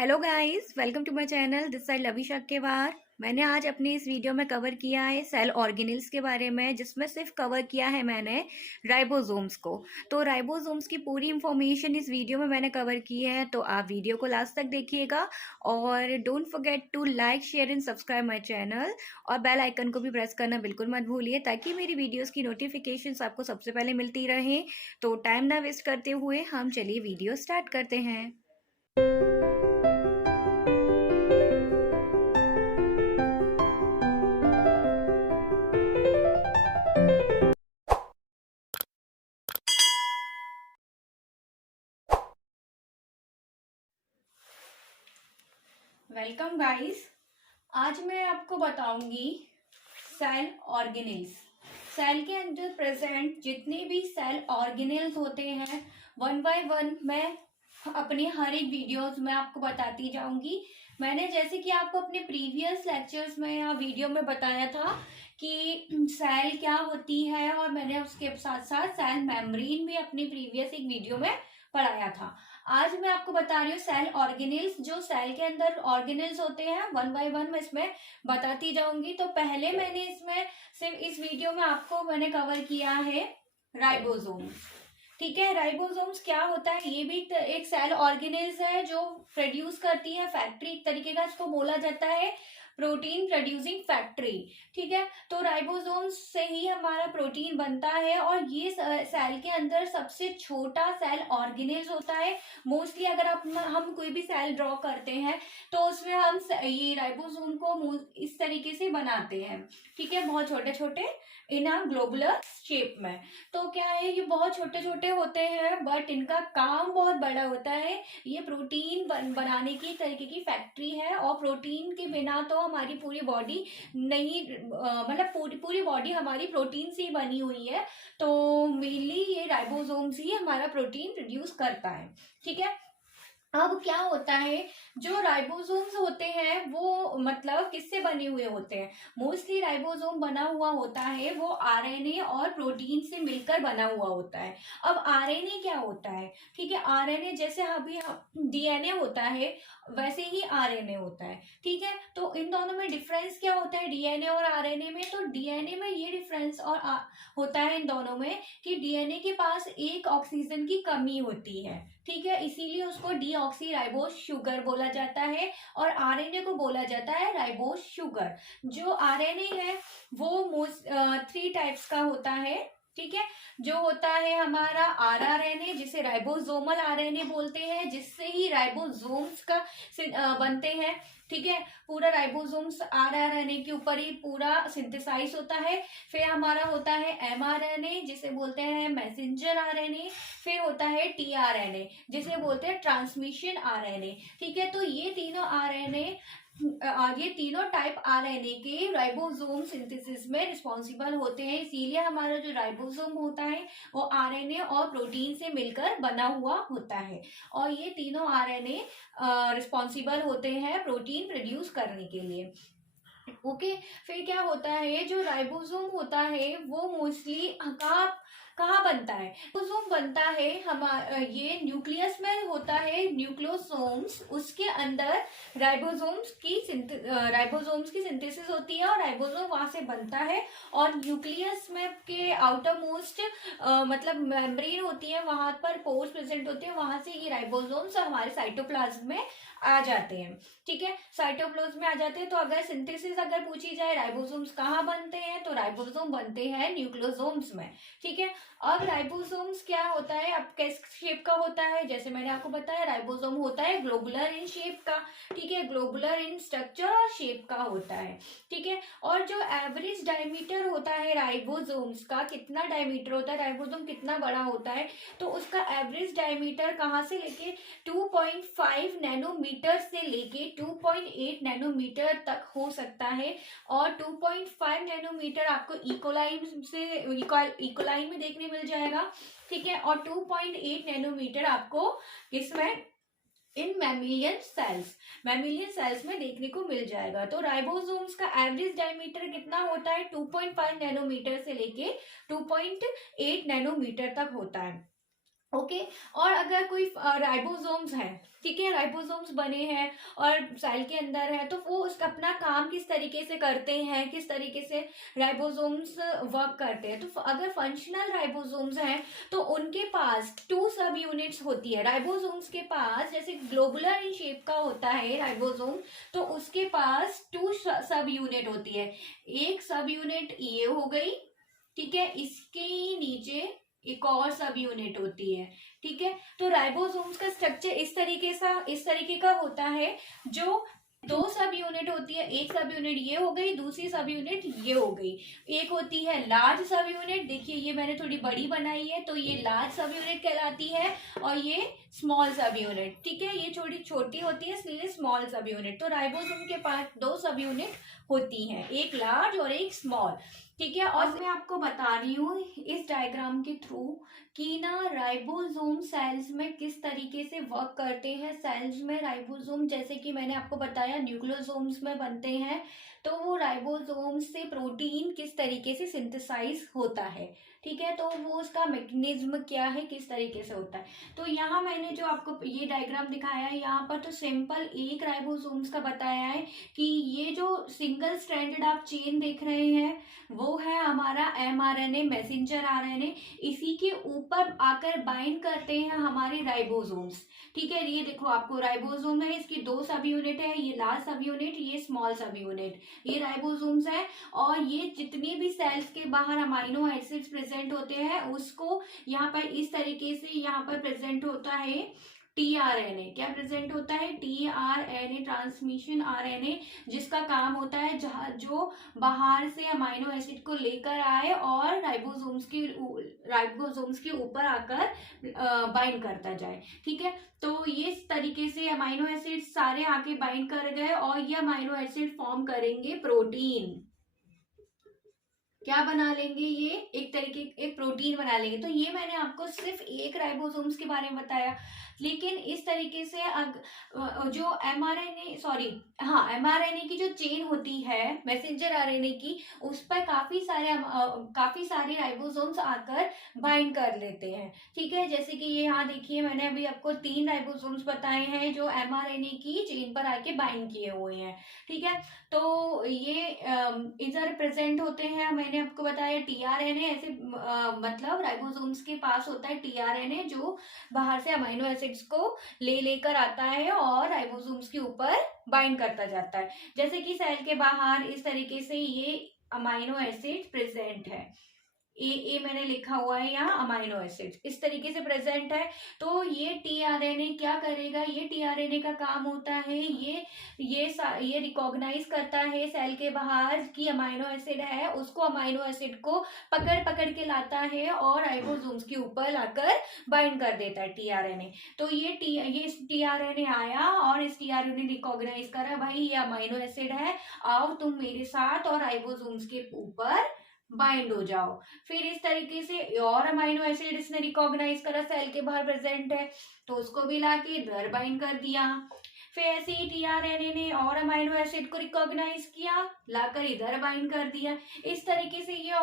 Hello guys, welcome to my channel. This side Lavi Shakkewar. मैंने आज अपनी इस वीडियो में कवर किया है सेल ऑर्गेनेल्स के बारे में, जिसमें सिर्फ कवर किया है मैंने राइबोसोम्स को। तो राइबोसोम्स की पूरी इंफॉर्मेशन इस वीडियो में मैंने कवर की है, तो आप वीडियो को लास्ट तक देखिएगा। और don't forget to like, share and subscribe my channel. और बेल आइकन को भी प्रेस करना बिल्कुल मत भूलिए, ताकि मेरी वीडियोज़ की नोटिफिकेशन आपको सबसे पहले मिलती रहे। तो टाइम ना वेस्ट करते हुए हम चलिए वीडियो स्टार्ट करते हैं। Welcome guys. आज मैं आपको बताऊंगी सेल ऑर्गेनेल्स। सेल के अंदर प्रेजेंट जितने भी सेल ऑर्गेनेल्स होते हैं, वन बाय वन मैं अपनी हर एक वीडियोस में आपको बताती जाऊंगी। मैंने जैसे कि आपको अपने प्रीवियस लेक्चर्स में या वीडियो में बताया था कि सेल क्या होती है, और मैंने उसके साथ साथ सेल मेम्ब्रेन भी अपनी प्रीवियस एक वीडियो में पढ़ाया था। आज मैं आपको बता रही हूँ सेल ऑर्गेनेल्स। जो सेल के अंदर ऑर्गेनेल्स होते हैं, वन बाय वन मैं इसमें बताती जाऊंगी। तो पहले मैंने इसमें सिर्फ इस वीडियो में आपको मैंने कवर किया है राइबोसोम्स। ठीक है, राइबोसोम्स क्या होता है, ये भी एक सेल ऑर्गेनेल्स है जो प्रोड्यूस करती है फैक्ट्री, एक तरीके का इसको बोला जाता है प्रोटीन प्रोड्यूसिंग फैक्ट्री। ठीक है, तो राइबोसोम्स से ही हमारा प्रोटीन बनता है, और ये सेल के अंदर सबसे छोटा सेल ऑर्गेनेल्स होता है। मोस्टली अगर हम कोई भी सेल ड्रॉ करते हैं तो उसमें हम ये राइबोसोम को इस तरीके से बनाते हैं। ठीक है, बहुत छोटे छोटे इन अ ग्लोबुलर शेप में। तो क्या है, ये बहुत छोटे छोटे होते हैं, बट इनका काम बहुत बड़ा होता है। ये प्रोटीन बनाने की तरीके की फैक्ट्री है, और प्रोटीन के बिना तो हमारी पूरी बॉडी नहीं, मतलब पूरी पूरी बॉडी हमारी प्रोटीन से ही बनी हुई है। तो मेनली ये राइबोसोम्स ही हमारा प्रोटीन प्रोड्यूस करता है। ठीक है, अब क्या होता है, जो राइबोसोम्स होते हैं वो मतलब किससे बने हुए होते हैं। मोस्टली राइबोसोम बना हुआ होता है वो आरएनए और प्रोटीन से मिलकर बना हुआ होता है। अब आरएनए क्या होता है, ठीक है, आरएनए जैसे अभी डीएनए होता है वैसे ही आरएनए होता है। ठीक है, तो इन दोनों में डिफरेंस क्या होता है, डीएनए और आरएनए में। तो डीएनए में ये डिफरेंस और होता है इन दोनों में कि डीएनए के पास एक ऑक्सीजन की कमी होती है। ठीक है, इसीलिए उसको डीऑक्सी राइबोस शुगर बोला जाता है, और आरएनए को बोला जाता है राइबोस शुगर। जो आरएनए है वो 3 टाइप्स का होता है। ठीक है, जो होता है हमारा आरआरएनए, जिसे राइबोसोमल आरएनए बोलते हैं, जिससे ही राइबोसोम्स का बनते हैं। ठीक है, पूरा राइबोसोम्स आरआरएनए के ऊपर ही पूरा सिंथेसाइज होता है। फिर हमारा होता है एमआरएनए, जिसे बोलते हैं मैसेंजर आरएनए। फिर होता है टीआरएनए, जिसे बोलते हैं ट्रांसमिशन आरएनए। ठीक है, तो ये तीनों आरएनए, ये तीनों टाइप आरएनए के राइबोसोम सिंथेसिस में रिस्पॉन्सिबल होते हैं। इसीलिए हमारा जो राइबोसोम होता है वो आरएनए और प्रोटीन से मिलकर बना हुआ होता है, और ये तीनों आरएनए रिस्पॉन्सिबल होते हैं प्रोटीन प्रोड्यूस करने के लिए। ओके, फिर क्या होता है, जो राइबोसोम होता है वो मोस्टली कहाँ कहाँ बनता है। राइबोसोम बनता है ये न्यूक्लियस में होता है, न्यूक्लियोसोम्स, उसके अंदर राइबोसोम्स की सिंथेसिस होती है, और राइबोसोम वहां से बनता है। और न्यूक्लियस में के आउटर मोस्ट मतलब मेम्ब्रेन होती है, वहां पर पोर्स प्रेजेंट होते हैं, वहां से ये राइबोसोम्स हमारे साइटोप्लाज्म में आ जाते हैं। ठीक है, साइटोप्लाज्म में आ जाते हैं। तो अगर सिंथेसिस अगर पूछी जाए राइबोसोम्स कहाँ बनते हैं, तो राइबोसोम बनते हैं न्यूक्लियोसोम्स में। ठीक है, अब राइबोसोम्स क्या होता है, अब किस शेप का होता है, जैसे मैंने आपको बताया राइबोसोम होता है ग्लोबुलर इन शेप का। ठीक है, ग्लोबुलर इन स्ट्रक्चर और शेप का होता है। ठीक है, और जो एवरेज डायमीटर होता है राइबोसोम्स का, कितना डायमीटर होता है, राइबोसोम कितना बड़ा होता है, तो उसका एवरेज डायमीटर कहाँ से लेके 2.5 नैनोमीटर से लेके 2.8 नैनोमीटर तक हो सकता है। और 2.5 नैनोमीटर आपको इकोलाइन में देखने मिल जाएगा। ठीक है, और 2.8 नैनोमीटर आपको इसमें इन मैमिलियन सेल्स में देखने को मिल जाएगा। तो राइबोसोम्स का एवरेज डायमीटर कितना होता है, 2.5 नैनोमीटर से लेके 2.8 नैनोमीटर तक होता है। ओके। और अगर कोई राइबोसोम्स है, ठीक है, राइबोसोम्स बने हैं और सेल के अंदर है, तो वो उसका अपना काम किस तरीके से करते हैं, किस तरीके से राइबोसोम्स वर्क करते हैं। तो अगर फंक्शनल राइबोसोम्स हैं तो उनके पास 2 सब यूनिट्स होती है। राइबोसोम्स के पास जैसे ग्लोबुलर इन शेप का होता है राइबोसोम, तो उसके पास 2 सब यूनिट होती है। एक सब यूनिट ये हो गई, ठीक है, इसके नीचे एक और सब यूनिट होती है, ठीक है। तो राइबोसोम्स का स्ट्रक्चर इस तरीके का होता है, जो 2 सब यूनिट होती है। एक सब यूनिट ये हो गई, दूसरी सब यूनिट ये हो गई। एक होती है लार्ज सब यूनिट, देखिए ये मैंने थोड़ी बड़ी बनाई है, तो ये लार्ज सब यूनिट कहलाती है, और ये स्मॉल सब यूनिट, ठीक है, ये छोटी छोटी होती है इसलिए स्मॉल सब यूनिट। तो राइबोसोम के पास 2 सब यूनिट होती हैं, एक लार्ज और एक स्मॉल, ठीक है। और मैं आपको बता रही हूँ इस डायग्राम के थ्रू कि ना राइबोसोम सेल्स में किस तरीके से वर्क करते हैं। सेल्स में राइबोसोम, जैसे कि मैंने आपको बताया, न्यूक्लियोसोम्स में बनते हैं, तो वो राइबोसोम से प्रोटीन किस तरीके से सिंथेसाइज होता है, ठीक है, तो वो उसका मैकेनिज्म क्या है, किस तरीके से होता है। तो यहाँ मैंने जो आपको ये डायग्राम दिखाया है, यहाँ पर तो सिंपल एक राइबोसोम्स का बताया है कि ये जो सिंगल स्ट्रैंडेड आप चेन देख रहे हैं वो है हमारा mRNA, मैसेंजर आरएनए। इसी के ऊपर आकर बाइंड करते हैं हमारे राइबोसोम्स, ठीक है। ये देखो आपको राइबोसोम है, इसकी 2 सब यूनिट है, ये लार्ज सब यूनिट, ये स्मॉल सब यूनिट, ये राइबोसोम्स है। और ये जितने भी सेल्स के बाहर अमाइनो एसिड्स प्रेजेंट होते हैं उसको यहाँ पर इस तरीके से यहाँ पर प्रेजेंट होता है टीआरएनए। क्या प्रेजेंट होता है? टीआरएनए, ट्रांसमिशन आरएनए, जिसका काम होता है जो बाहर से अमाइनो एसिड को लेकर आए और राइबोसोम्स के ऊपर आकर बाइंड करता जाए, ठीक है। तो ये इस तरीके से अमाइनो एसिड सारे आके बाइंड कर गए और ये अमाइनो एसिड फॉर्म करेंगे प्रोटीन। क्या बना लेंगे? ये एक प्रोटीन बना लेंगे। तो ये मैंने आपको सिर्फ एक राइबोसोम्स के बारे में बताया, लेकिन इस तरीके से जो एमआरएनए की जो चेन होती है मैसेंजर आरएनए की, उस पर काफी सारे राइबोसोम्स आकर बाइंड कर लेते हैं, ठीक है। जैसे कि ये यहाँ देखिए, मैंने अभी आपको 3 राइबोसोम्स बताए हैं जो एमआरएनए की चेन पर आके बाइंड किए हुए हैं, ठीक है। तो ये इधर प्रेजेंट होते हैं, मैंने आपको बताया टीआरएनए, ऐसे मतलब राइबोसोम्स के पास होता है टीआरएनए जो बाहर से अमाइनो एसिड्स को लेकर आता है और राइबोसोम्स के ऊपर बाइंड करता जाता है। जैसे कि सेल के बाहर इस तरीके से ये अमाइनो एसिड प्रेजेंट है, ए मैंने लिखा हुआ है यहाँ, अमाइनो एसिड इस तरीके से प्रेजेंट है। तो ये टीआरएनए क्या करेगा? ये टीआरएनए का काम होता है ये रिकॉग्नाइज करता है सेल के बाहर कि अमाइनो एसिड है, उसको अमाइनो एसिड को पकड़ के लाता है और राइबोसोम्स के ऊपर लाकर बाइंड कर देता है टीआरएनए। तो ये टीआरएनए आया और इस टीआरएनए रिकॉग्नाइज करा, भाई ये अमाइनो एसिड है, आओ तुम मेरे साथ और राइबोसोम्स के ऊपर बाइंड हो जाओ। फिर इस तरीके से और अमाइनो एसिड इसने रिकॉग्नाइज करा सेल के बाहर प्रेजेंट है, तो उसको भी लाके इधर बाइंड कर दिया। फिर ऐसे ही टीआरएनए ने और अमाइनो एसिड को रिकॉग्नाइज किया, लाकर इधर बाइंड कर दिया। इस तरीके से ये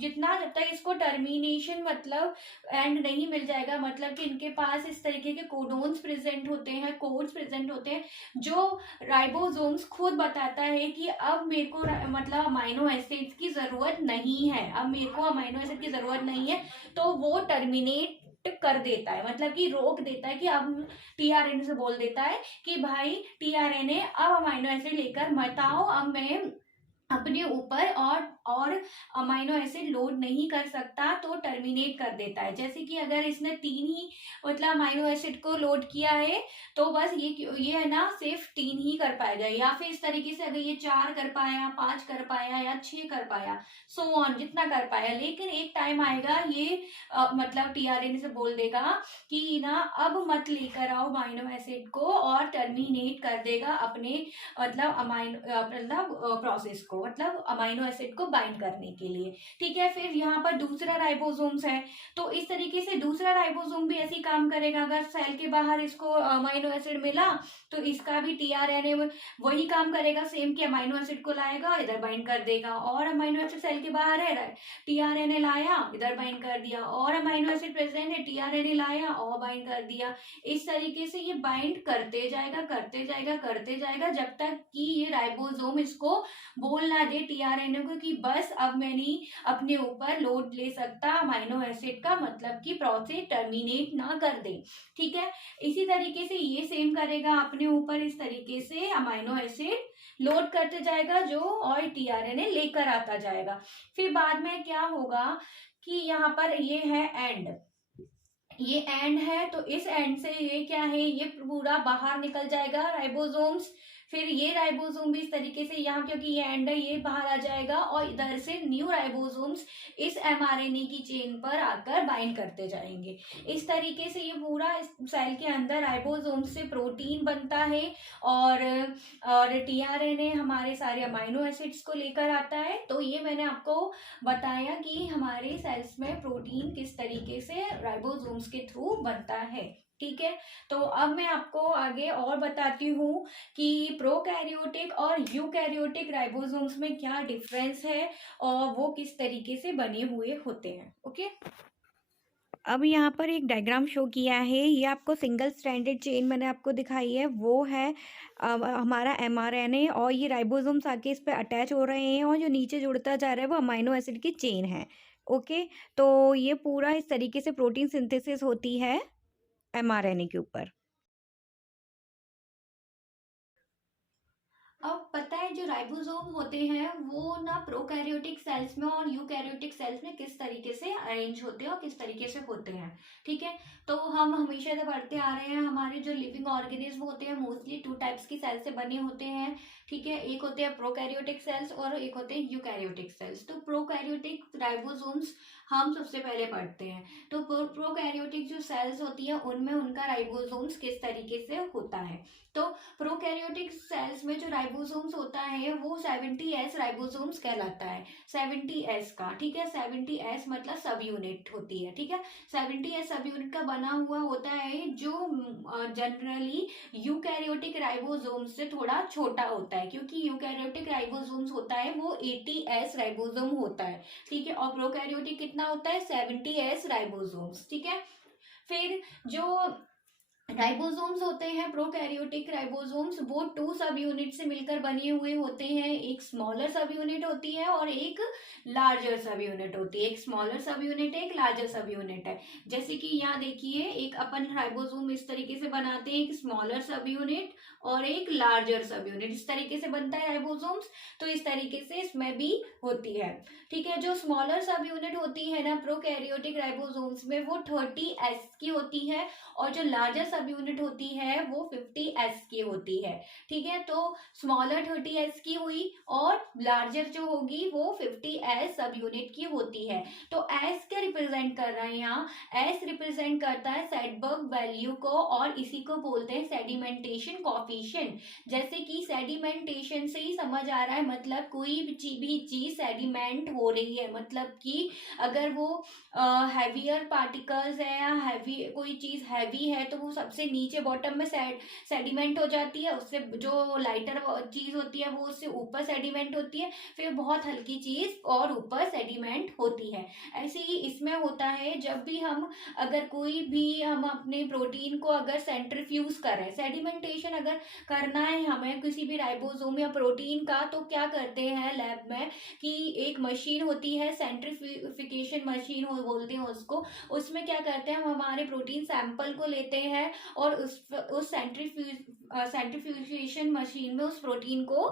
जितना जब तक इसको टर्मिनेशन मतलब एंड नहीं मिल जाएगा, मतलब कि इनके पास इस तरीके के कोडोन्स प्रेजेंट होते हैं, कोड्स प्रेजेंट होते हैं, जो राइबोसोम्स खुद बताता है कि अब मेरे को मतलब अमाइनो एसिड की जरूरत नहीं है, अब मेरे को अमाइनो एसिड की जरूरत नहीं है, तो वो टर्मिनेट कर देता है, मतलब कि रोक देता है कि अब टीआरएनए से बोल देता है कि भाई टीआरएनए अब अमाइनो एसिड लेकर मत आओ, अब मैं अपने ऊपर और अमाइनो एसिड लोड नहीं कर सकता, तो टर्मिनेट कर देता है। जैसे कि अगर इसने 3 ही मतलब अमाइनो एसिड को लोड किया है तो बस ये है ना सिर्फ 3 ही कर पाएगा, या फिर इस तरीके से अगर ये 4 कर पाया, 5 कर पाया या 6 कर पाया, सो ऑन जितना कर पाया, लेकिन एक टाइम आएगा ये मतलब टीआरएनए से बोल देगा कि ना अब मत लेकर आओ अमाइनो एसिड को, और टर्मिनेट कर देगा अपने मतलब प्रोसेस को, मतलब अमाइनो एसिड को बाइंड करने के लिए। ठीक है, फिर यहाँ पर दूसरा राइबोसोम्स है, तो इस तरीके से दूसरा राइबोसोम भी ऐसे ही काम करेगा। अगर सेल के बाहर इसको अमाइनो एसिड मिला तो इसका भी टीआरएनए वही काम करेगा सेम, कि अमाइनो एसिड को लाएगा इधर बाइंड कर देगा, और अमाइनो एसिड सेल के बाहर है, टीआरएनए लाया इधर बाइंड कर दिया, और अमाइनो एसिड प्रेजेंट है, टीआरएनए लाया और बाइंड कर दिया। इस तरीके से ये बाइंड करते जाएगा करते जाएगा करते जाएगा, जब तक कि ये राइबोसोम इसको बोल ना दे टीआरएनए को कि बस अब मैं नहीं अपने ऊपर लोड ले सकता अमाइनो एसिड का, मतलब कि प्रोसेस टर्मिनेट ना कर दे। ठीक है, इसी तरीके से ये सेम करेगा अपने ऊपर, इस तरीके से अमाइनो एसिड लोड करते जाएगा जो, और टीआरएनए लेकर आता जाएगा। फिर बाद में क्या होगा कि यहाँ पर ये है एंड, ये एंड है, तो इस एंड से ये क्या है, ये पूरा बाहर निकल जाएगा राइबोसोम्स। फिर ये राइबोसोम भी इस तरीके से यहाँ, क्योंकि ये एंड है, ये बाहर आ जाएगा, और इधर से न्यू राइबोसोम्स इस एमआरएनए की चेन पर आकर बाइंड करते जाएंगे। इस तरीके से ये पूरा इस सेल के अंदर राइबोसोम्स से प्रोटीन बनता है, और टीआरएनए हमारे सारे अमाइनो एसिड्स को लेकर आता है। तो ये मैंने आपको बताया कि हमारे सेल्स में प्रोटीन किस तरीके से राइबोसोम्स के थ्रू बनता है। ठीक है, तो अब मैं आपको आगे और बताती हूँ कि प्रोकैरियोटिक और यूकैरियोटिक राइबोसोम्स में क्या डिफरेंस है और वो किस तरीके से बने हुए होते हैं। ओके, अब यहाँ पर एक डायग्राम शो किया है, ये आपको सिंगल स्ट्रैंडेड चेन मैंने आपको दिखाई है, वो है हमारा एमआरएनए, और ये राइबोसोम्स आके इस पर अटैच हो रहे हैं, और जो नीचे जुड़ता जा रहा है वो अमाइनो एसिड की चेन है। ओके, तो ये पूरा इस तरीके से प्रोटीन सिंथेसिस होती है एमआरएनए के ऊपर। अब पता है जो राइबोसोम होते हैं वो ना प्रोकैरियोटिक सेल्स में और यूकैरियोटिक सेल्स में किस तरीके से अरेंज होते हैं और किस तरीके से होते हैं। ठीक है, तो हम हमेशा से पढ़ते आ रहे हैं, हमारे जो लिविंग ऑर्गेनिज्म होते हैं मोस्टली 2 टाइप्स की सेल से बने होते हैं। ठीक है, एक होते हैं प्रोकैरियोटिक सेल्स और एक होते हैं यूकैरियोटिक सेल्स। तो प्रोकैरियोटिक राइबोसोम्स हम सबसे पहले पढ़ते हैं। तो प्रोकैरियोटिक जो सेल्स होती है उनमें उनका राइबोसोम्स किस तरीके से होता है। तो प्रोकैरियोटिक सेल्स में जो राइबोसोम्स होता है वो 70S राइबोसोम्स कहलाता है, 70S का। ठीक है, 70S मतलब सब यूनिट होती है। ठीक है, 70S सब यूनिट का बना हुआ होता है, जो जनरली यूकैरियोटिक राइबोसोम्स से थोड़ा छोटा होता है, क्योंकि यूकैरियोटिक राइबोसोम्स होता है वो 80S राइबोसोम होता है। ठीक है, और प्रोकैरियोटिक कितना होता है, 70S राइबोसोम्स। ठीक है, फिर जो राइबोसोम्स होते हैं प्रोकैरियोटिक राइबोसोम्स, वो 2 सब यूनिट से मिलकर बने हुए होते हैं। एक स्मॉलर सब यूनिट होती है और एक लार्जर सब यूनिट होती है। एक स्मॉलर सब यूनिट है, एक लार्जर सब यूनिट है। जैसे कि यहाँ देखिए, एक अपन राइबोसोम इस तरीके से बनाते हैं, एक स्मॉलर सब यूनिट और एक लार्जर सब यूनिट, इस तरीके से बनता है राइबोसोम्स। तो इस तरीके से इसमें भी होती है। ठीक है, जो स्मॉलर सब यूनिट होती है ना प्रोकैरियोटिक राइबोसोम्स में, वो 30S की होती है, और जो लार्जर सब यूनिट होती है वो 50S की होती है। ठीक है, तो स्मॉलर 30S की हुई और लार्जर जो होगी वो 50S सब यूनिट की होती है। तो S क्या रिप्रेजेंट कर रहा है यहाँ, S रिप्रेजेंट करता है सेडबर्ग वैल्यू को, और इसी को बोलते हैं सेडिमेंटेशन कॉफिशिएंट। जैसे कि सेडिमेंटेशन से ही समझ आ रहा है, मतलब कोई भी चीज सेडिमेंट हो रही है, मतलब कि अगर वो हैवियर पार्टिकल्स है या हैवी कोई चीज हैवी है तो वो सबसे नीचे बॉटम में सेडिमेंट हो जाती है, उससे जो लाइटर चीज होती है वो उससे ऊपर सेडिमेंट होती है, फिर बहुत हल्की चीज और ऊपर सेडिमेंट होती है। ऐसे ही इसमें होता है, जब भी हम अगर कोई भी हम अपने प्रोटीन को अगर सेंट्रीफ्यूज करें, सेडिमेंटेशन अगर करना है हमें किसी भी राइबोसोम या प्रोटीन का, तो क्या करते हैं लैब में कि एक मशीन होती है सेंट्रीफ्यूगेशन मशीन बोलते हैं उसको। उसमें क्या करते हैं, हम हमारे प्रोटीन सैंपल को लेते हैं और उस सेंट्रीफ्यूगेशन मशीन में उस प्रोटीन को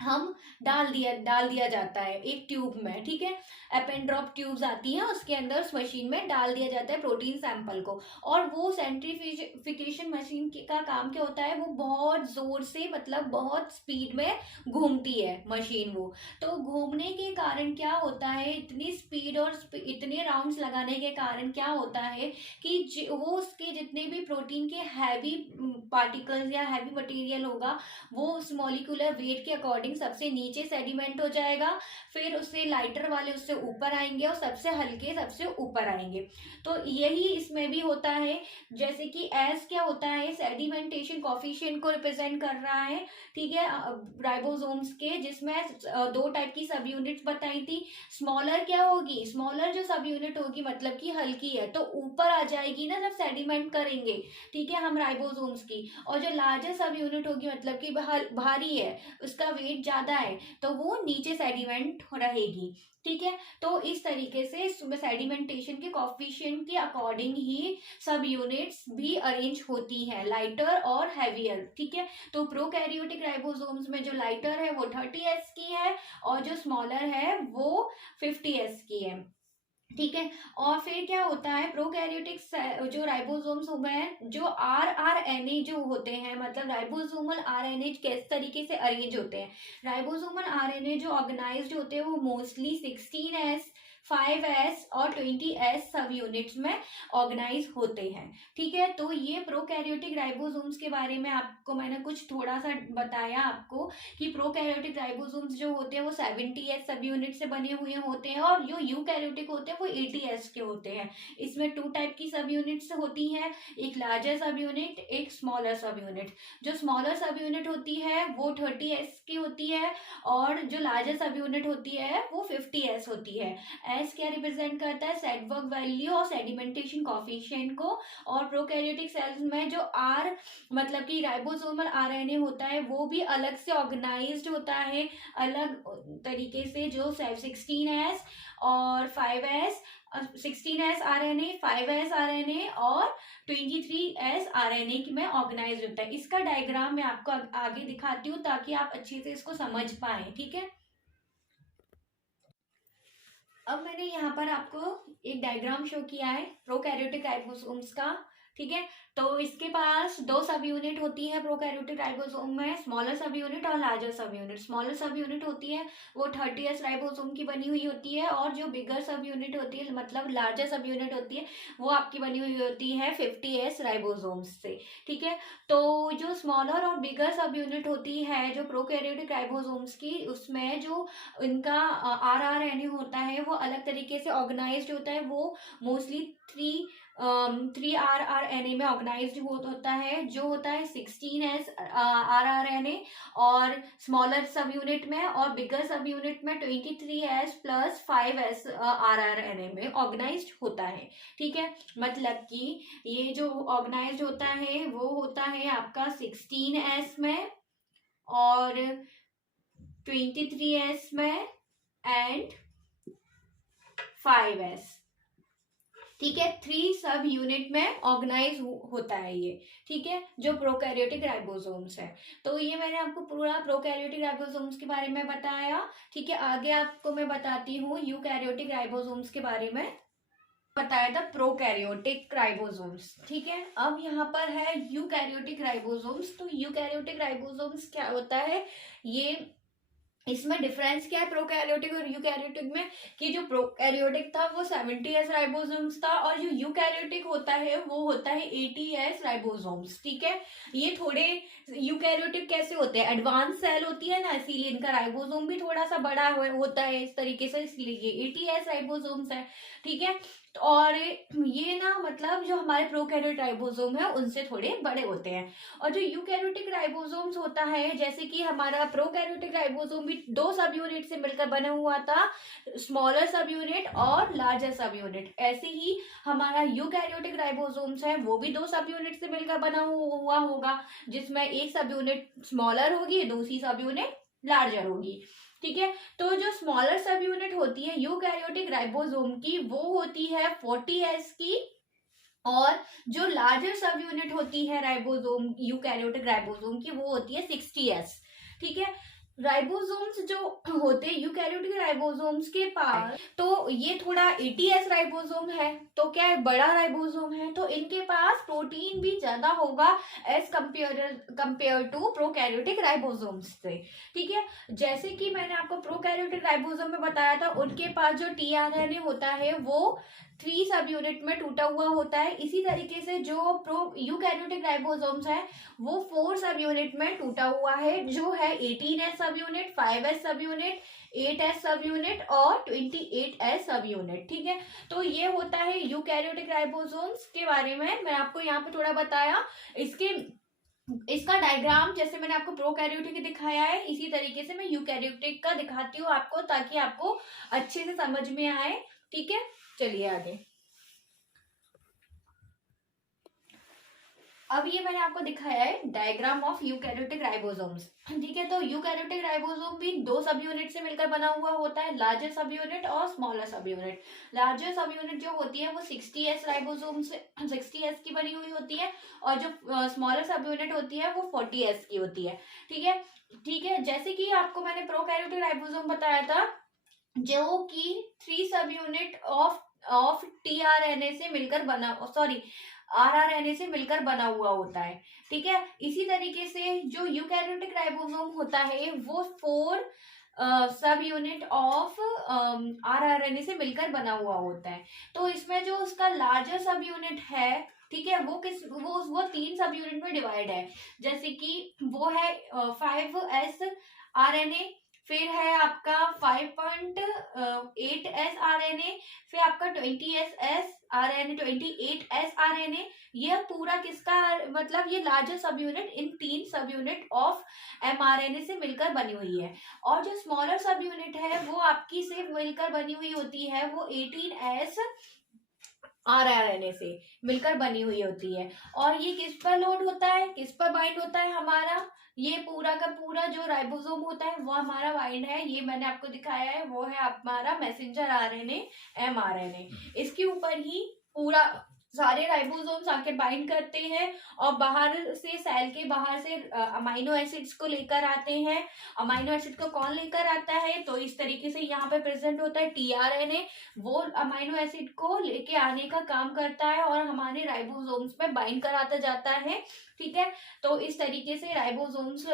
हम डाल दिया जाता है एक ट्यूब में। ठीक है, एपेन ड्रॉप ट्यूब्स आती हैं, उसके अंदर उस मशीन में डाल दिया जाता है प्रोटीन सैंपल को। और वो सेंट्रीफ्यूगेशन मशीन का काम क्या होता है, वो बहुत जोर से मतलब बहुत स्पीड में घूमती है मशीन वो। तो घूमने के कारण क्या होता है, इतनी स्पीड और इतने राउंड्स लगाने के कारण क्या होता है कि वो उसके जितने भी प्रोटीन के हैवी पार्टिकल्स या हैवी मटेरियल होगा वो उस मॉलिक्यूलर वेट के अकॉर्डिंग अकॉर्डिंग सबसे नीचे सेडिमेंट हो जाएगा, फिर उससे लाइटर वाले उससे ऊपर आएंगे और सबसे हल्के सबसे ऊपर आएंगे। तो यही इसमें भी होता है। जैसे कि एस क्या होता है, सेडिमेंटेशन कॉफिशिएंट को रिप्रेजेंट कर रहा है, ठीक है, राइबोसोम्स के, जिसमें दो टाइप की सब यूनिट्स बताई थी। स्मॉलर क्या होगी, स्मॉलर जो सब यूनिट होगी मतलब कि हल्की है तो ऊपर आ जाएगी ना जब सेडिमेंट करेंगे, ठीक है, हम राइबोसोम्स की। और जो लार्जर सब यूनिट होगी मतलब कि भारी है, उसका वेट ज्यादा है, तो वो नीचे सेडिमेंट रहेगी, ठीक है। तो इस तरीके से सेडिमेंटेशन के कॉफिशिएंट के अकॉर्डिंग ही सब यूनिट्स भी अरेंज होती हैं, लाइटर और हैवियर, ठीक है। तो प्रोकैरियोटिक राइबोसोम्स में जो लाइटर है वो 30s की है और जो स्मॉलर है वो 50s की है, ठीक है। और फिर क्या होता है, प्रोकैरियोटिक जो राइबोसोम्स हो गए हैं, जो आरआरएनए जो होते हैं, मतलब राइबोसोमल आरएनए किस तरीके से अरेंज होते हैं। राइबोसोमल आरएनए जो ऑर्गेनाइज्ड होते हैं वो मोस्टली 16s 5s और 20s सब यूनिट्स में ऑर्गेनाइज होते हैं, ठीक है। तो ये प्रोकैरियोटिक राइबोसोम्स के बारे में आपको मैंने कुछ थोड़ा सा बताया आपको कि प्रोकैरियोटिक राइबोसोम्स जो होते हैं वो 70s सब यूनिट से बने हुए होते हैं और जो यूकैरियोटिक होते हैं वो 80s के होते हैं। इसमें टू टाइप की सब यूनिट्स होती हैं, एक लार्जर सब यूनिट, एक स्मॉलर सब यूनिट। जो स्मॉलर सब यूनिट होती है वो 30s की होती है और जो लार्जर सब यूनिट होती है वो 50s होती है। एस क्या रिप्रेजेंट करता है, सेडवर्ग वैल्यू और सेडिमेंटेशन कॉफिशिएंट को। और प्रोकैरियोटिक सेल्स में जो आर मतलब कि राइबोसोमल आरएनए होता है वो भी अलग से ऑर्गेनाइज्ड होता है, अलग तरीके से, जो 16s और 5s, 16s RNA, 5s RNA और 23s आरएनए में ऑर्गेनाइज होता है। इसका डायग्राम मैं आपको आगे दिखाती हूँ ताकि आप अच्छे से इसको समझ पाए, ठीक है। अब मैंने यहाँ पर आपको एक डायग्राम शो किया है प्रोकैरियोटिक राइबोसोम्स का, ठीक है। तो इसके पास दो सब यूनिट होती है प्रोकैरियोटिक राइबोसोम में, स्मॉलर सब यूनिट और लार्जर सब यूनिट। स्मॉलर सब यूनिट होती है वो 30s राइबोसोम की बनी हुई होती है और जो बिगर सब यूनिट होती है मतलब लार्जर सब यूनिट होती है वो आपकी बनी हुई होती है 50s राइबोसोम्स से, ठीक है। तो जो स्मॉलर और बिगर सब यूनिट होती है जो प्रोकैरियोटिक राइबोसोम्स की, उसमें जो इनका आरआरएनए होता है वो अलग तरीके से ऑर्गेनाइज्ड होता है। वो मोस्टली 3 आरआरएनए में ऑर्गेनाइज्ड होता है, जो होता है 16s आरआरएनए और स्मॉलर सब यूनिट में, और बिगर सब यूनिट में 23s प्लस 5s आरआरएनए में ऑर्गेनाइज्ड होता है, ठीक है। मतलब कि ये जो ऑर्गेनाइज्ड होता है वो होता है आपका 16s में और 23s में एंड 5s, ठीक है। 3 सब यूनिट में ऑर्गेनाइज होता है ये, ठीक है, जो प्रोकैरियोटिक राइबोसोम्स है। तो ये मैंने आपको पूरा प्रोकैरियोटिक राइबोसोम्स के बारे में बताया, ठीक है। आगे आपको मैं बताती हूँ यूकैरियोटिक राइबोसोम्स के बारे में। बताया था प्रोकैरियोटिक राइबोसोम्स, ठीक है। अब यहाँ पर है यूकैरियोटिक राइबोसोम्स। तो यूकैरियोटिक राइबोसोम्स क्या होता है, ये इसमें डिफरेंस क्या है प्रोकैरियोटिक और यूकैरियोटिक में, कि जो प्रोकैरियोटिक था वो 70s राइबोसोम्स था और जो यूकैरियोटिक होता है वो होता है 80s राइबोसोम्स, ठीक है। ये थोड़े यूकैरियोटिक कैसे होते हैं, एडवांस सेल होती है ना, इसीलिए इनका राइबोसोम भी थोड़ा सा बड़ा होता है इस तरीके से, इसलिए ये 80s राइबोसोम्स है, ठीक है। और ये ना मतलब जो हमारे प्रोकैरियोटिक राइबोसोम है उनसे थोड़े बड़े होते हैं। और जो यूकैरियोटिक राइबोसोम्स होता है, जैसे कि हमारा प्रोकैरियोटिक राइबोसोम भी 2 सब यूनिट से मिलकर बना हुआ था, स्मॉलर सब यूनिट और लार्जर सब यूनिट। ऐसे ही हमारा यूकैरियोटिक राइबोसोम्स है वो भी 2 सब यूनिट से मिलकर बना हुआ होगा, जिसमें एक सब यूनिट स्मॉलर होगी, दूसरी सब यूनिट लार्जर होगी, ठीक है। तो जो स्मॉलर सब यूनिट होती है यूकैरियोटिक राइबोसोम की वो होती है 40s की, और जो लार्जर सब यूनिट होती है राइबोसोम यूकैरियोटिक राइबोसोम की वो होती है 60s, ठीक है। राइबोसोम्स जो होते हैं यूकैरियोटिक राइबोसोम्स के पास, तो ये थोड़ा 80s राइबोसोम है, तो क्या है, बड़ा राइबोसोम है, तो इनके पास प्रोटीन भी ज्यादा होगा as compare to prokaryotic ribosomes से, ठीक है। जैसे कि मैंने आपको प्रोकैरियोटिक राइबोसोम में बताया था, उनके पास जो टीआरएनए होता है वो 3 सब यूनिट में टूटा हुआ होता है। इसी तरीके से जो यूकैरियोटिक राइबोसोम्स है वो 4 सब यूनिट में टूटा हुआ है, जो है 18s सब यूनिट, 5s सब यूनिट, 8s सब यूनिट और 28s सब यूनिट। ठीक है, तो ये होता है यूकैरियोटिक राइबोसोम्स के बारे में। मैं आपको यहाँ पे थोड़ा बताया। इसका डायग्राम जैसे मैंने आपको प्रोकैरियोटिक दिखाया है, इसी तरीके से मैं यूकैरियोटिक का दिखाती हूँ आपको, ताकि आपको अच्छे से समझ में आए। ठीक है, चलिए आगे। अब ये मैंने आपको दिखाया है डायग्राम ऑफ यूकैरियोटिक राइबोसोम्स। ठीक है, तो यूकैरियोटिक राइबोसोम भी दो सब यूनिट से मिलकर बना हुआ होता है, लार्जर सब यूनिट और स्मॉलर सब यूनिट। लार्जर सब यूनिट जो होती है वो 60s राइबोसोम से 60s की बनी हुई होती है, और जो स्मॉलर सब यूनिट होती है वो 40s की होती है। ठीक है, ठीक है, जैसे कि आपको मैंने प्रोकैरियोटिक राइबोसोम बताया था, जो कि 3 सब यूनिट ऑफ टीआरएनए से मिलकर बना, सॉरी आरआरएनए से मिलकर बना हुआ होता है। ठीक है, इसी तरीके से जो यूकैरियोटिक राइबोसोम होता है वो 4 सब यूनिट ऑफ आरआरएनए से मिलकर बना हुआ होता है। तो इसमें जो उसका लार्जर सब यूनिट है, ठीक है, वो 3 सब यूनिट में डिवाइड है। जैसे कि वो है 5s आरएनए, फिर है आपका 5.8s आरएनए, फिर आपका 20s आरएनए, 28s आरएनए। ये पूरा किसका, मतलब ये लार्जर सब यूनिट इन 3 सब यूनिट ऑफ एमआरएनए से मिलकर बनी हुई है। और जो स्मॉलर सब यूनिट है वो आपकी से मिलकर बनी हुई होती है, वो 18s आरआरएनए से मिलकर बनी हुई होती है। और ये किस पर लोड होता है, किस पर बाइंड होता है हमारा, ये पूरा का पूरा जो राइबोसोम होता है वो हमारा बाइंड है, ये मैंने आपको दिखाया है, वो है हमारा मैसेंजर आरएनए, एमआरएनए। इसके ऊपर ही पूरा सारे राइबोसोम्स आके बाइंड करते हैं, और बाहर से, सेल के बाहर से अमाइनो एसिड्स को लेकर आते हैं। अमाइनो एसिड को कौन लेकर आता है, तो इस तरीके से यहाँ पे प्रेजेंट होता है टीआरएनए, वो अमाइनो एसिड को लेके आने का काम करता है और हमारे राइबोसोम्स में बाइंड कराता जाता है। ठीक है, तो इस तरीके से राइबोसोम्स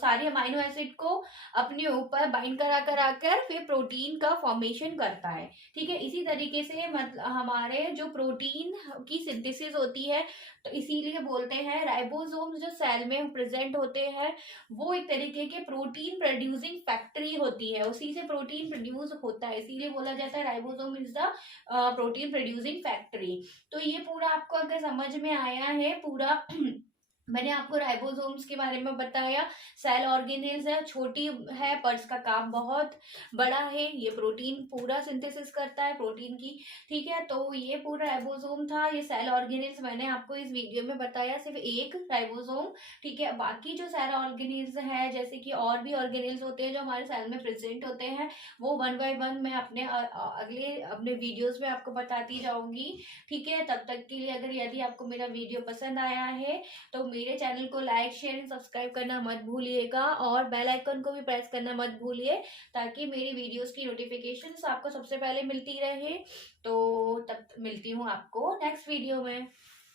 सारे अमाइनो एसिड को अपने ऊपर बाइंड करा कर फिर प्रोटीन का फॉर्मेशन करता है। ठीक है, इसी तरीके से मतलब हमारे जो प्रोटीन की सिंथेसिस होती है, तो इसीलिए बोलते हैं राइबोसोम्स जो सेल में प्रेजेंट होते हैं वो एक तरीके के प्रोटीन प्रोड्यूसिंग फैक्ट्री होती है, उसी से प्रोटीन प्रोड्यूस होता है, इसीलिए बोला जाता है ribosome is the protein producing factory. तो ये पूरा आपको अगर समझ में आया है पूरा मैंने आपको राइबोसोम्स के बारे में बताया। सेल ऑर्गेनेल्स है, छोटी है पर इसका काम बहुत बड़ा है, ये प्रोटीन पूरा सिंथेसिस करता है प्रोटीन की। ठीक है, तो ये पूरा राइबोसोम था, ये सेल ऑर्गेनेल्स मैंने आपको इस वीडियो में बताया, सिर्फ एक राइबोसोम। ठीक है, बाकी जो सेल ऑर्गेनेल्स है, जैसे कि और भी ऑर्गेनेल्स होते हैं जो हमारे सेल में प्रेजेंट होते हैं, वो 1 बाय 1 मैं अपने वीडियोज में आपको बताती जाऊंगी। ठीक है, तब तक के लिए अगर यदि आपको मेरा वीडियो पसंद आया है तो मेरे चैनल को लाइक, शेयर एंड सब्सक्राइब करना मत भूलिएगा, और बेल आइकन को भी प्रेस करना मत भूलिए, ताकि मेरी वीडियोस की नोटिफिकेशंस आपको सबसे पहले मिलती रहे। तो तब मिलती हूँ आपको नेक्स्ट वीडियो में।